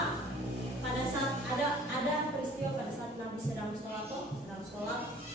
Mekah, pada saat ada peristiwa pada saat Nabi sedang sholat,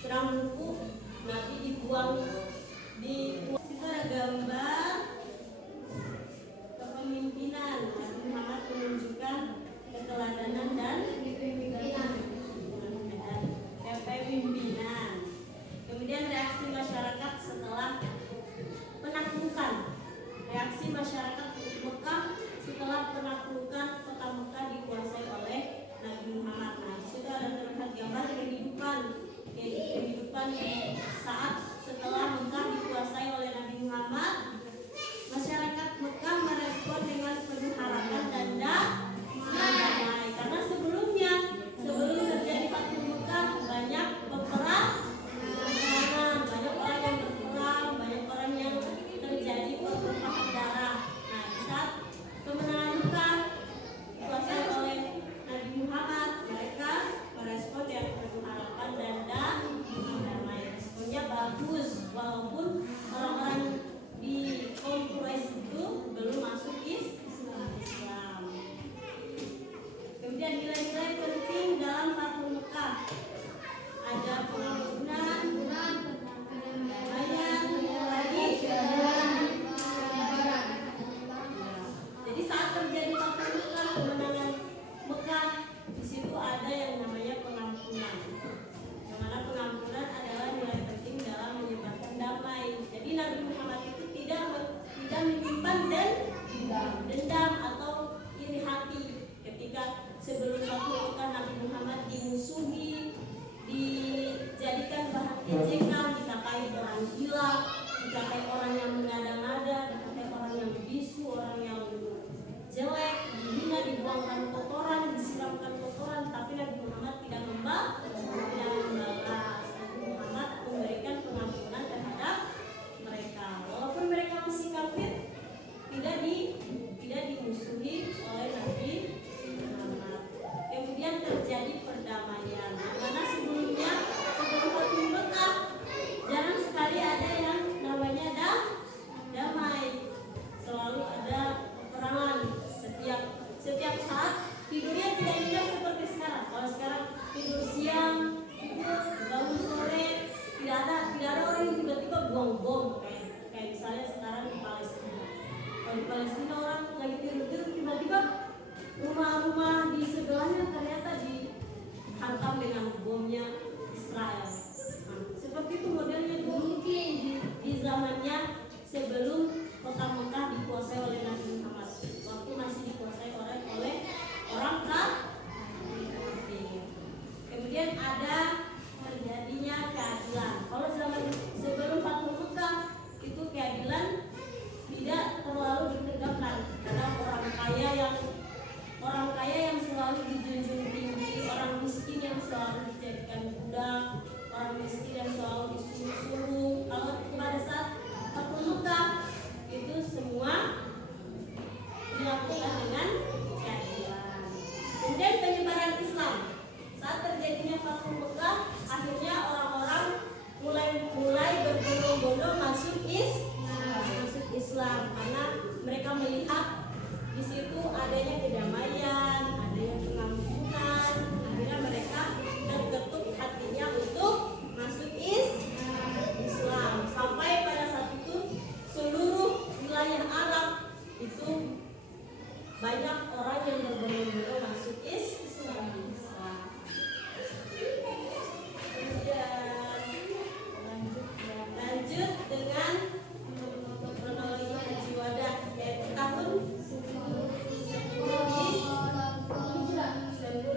sedang ruku, Nabi dibuang di situ ada gambar kepemimpinan. Nabi Muhammad menunjukkan keteladanan dan kepemimpinan. Kemudian reaksi masyarakat setelah penaklukan. Reaksi masyarakat Mekah setelah penaklukan kota Mekah dikuasai oleh Nabi Muhammad. Nah, di situ ada terlihat gambar kehidupan di saat setelah Mekah dikuasai oleh Nabi Muhammad. Masyarakat Mekah merespon dengan penuh harapan dan damai. Karena sebelum terjadi Fathu Mekah banyak peperangan, banyak orang yang berperang, banyak orang yang terjadi pertumpahan darah. Nah, di saat kemenangan Mekah dikuasai oleh Nabi Muhammad, mereka merespon dengan penuh harapan dan damai. Responnya bagus, walaupun orang-orang di kaum Quraisy itu belum masuk Islam. Kemudian nilai-nilai penting dalam Fathu Mekah ada pengampunan, kedamaian, jadi saat terjadi Fathu Mekah, kemenangan Mekah, di situ ada yang namanya pengampunan. Yang mana pengampunan adalah nilai penting dalam menyebarkan damai. Jadi Nabi Muhammad itu tidak menyimpan dendam atau iri hati. Ketika sebelum Fathu Mekah Nabi Muhammad dimusuhi, dijadikan bahan ejekan, dikatai orang gila, dikatai orang yang mengada-ngada, dikatai orang yang bisu, orang yang jelek, dihina, dibuangkan kotoran, disiramkan kotoran, tapi Nabi Muhammad tidak membalas. Nabi Muhammad memberikan pengampunan terhadap mereka, walaupun mereka masih kafir, tidak dimusuhi oleh Nabi Muhammad. Kemudian terjadi perdamaian. Karena sebelum Fathu Mekah jarang sekali ada yang namanya damai. Selalu ada peperangan. Setiap saat tidurnya tidak nyenyak seperti sekarang. Kalau sekarang tidur siang, bangun sore, tidak ada orang yang tiba-tiba buang bom kayak misalnya sekarang di Palestina. Kalau di Palestina orang lagi tidur tiba-tiba rumah-rumah di sebelahnya ternyata dihantam dengan bomnya Israel. Nah, seperti itu modelnya dulu di zamannya sebelum kota Mekah dikuasai oleh Nabi Muhammad. Waktu masih dikuasai oleh orang kafir. Kemudian ada terjadinya keadilan. Kalau zaman sebelum Fathu Mekah itu keadilan tidak terlalu ditegakkan. Ada orang kaya yang selalu dijunjung tinggi, orang miskin yang selalu dijadikan budak, orang miskin yang selalu disuruh-suruh. Kalau pada saat Fathu Mekah itu semua dilakukan dengan keadilan. Kemudian penyebaran Islam. Saat terjadinya Fathu Mekah, akhirnya orang-orang mulai berbondong-bondong masuk Islam karena mereka melihat di situ adanya kedamaian, adanya pengampunan. Akhirnya mereka terketuk hatinya untuk masuk Islam. Sampai pada saat itu seluruh wilayah Arab itu banyak orang yang berbondong-bondong masuk Islam. Lanjut dengan kronologi Haji Wada, yaitu tahun 10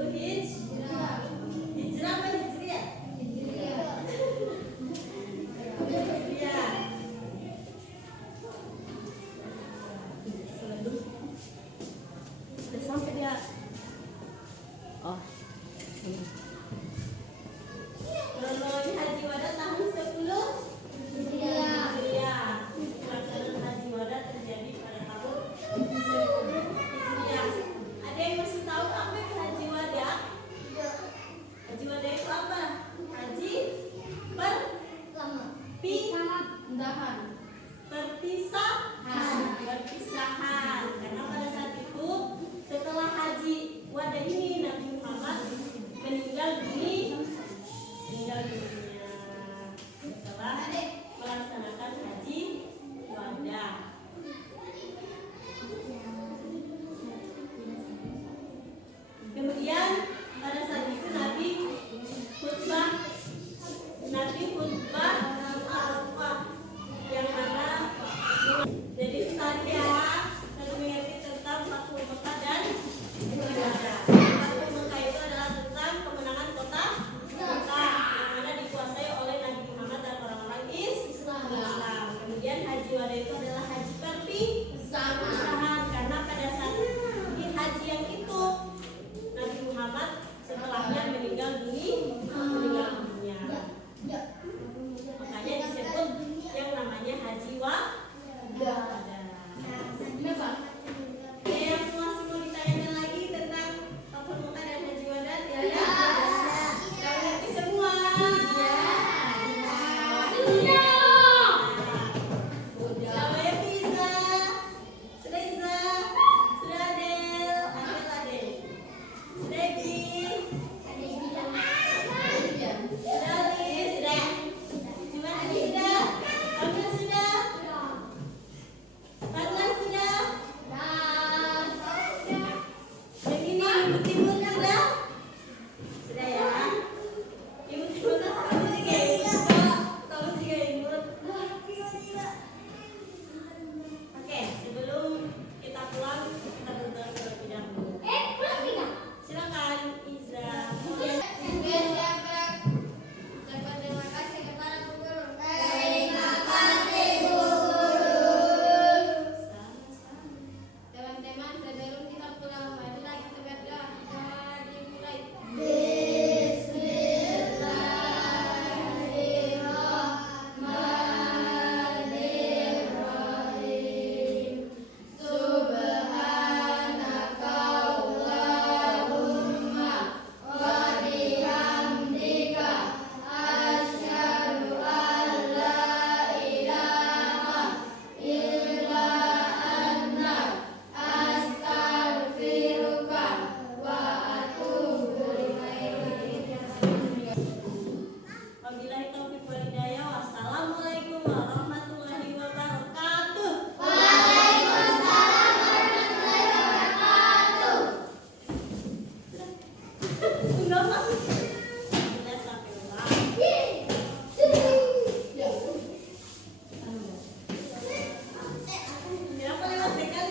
Hijrah. Hijrah apa Hijriah? Hijriah. Sudah sampai dia. Oh.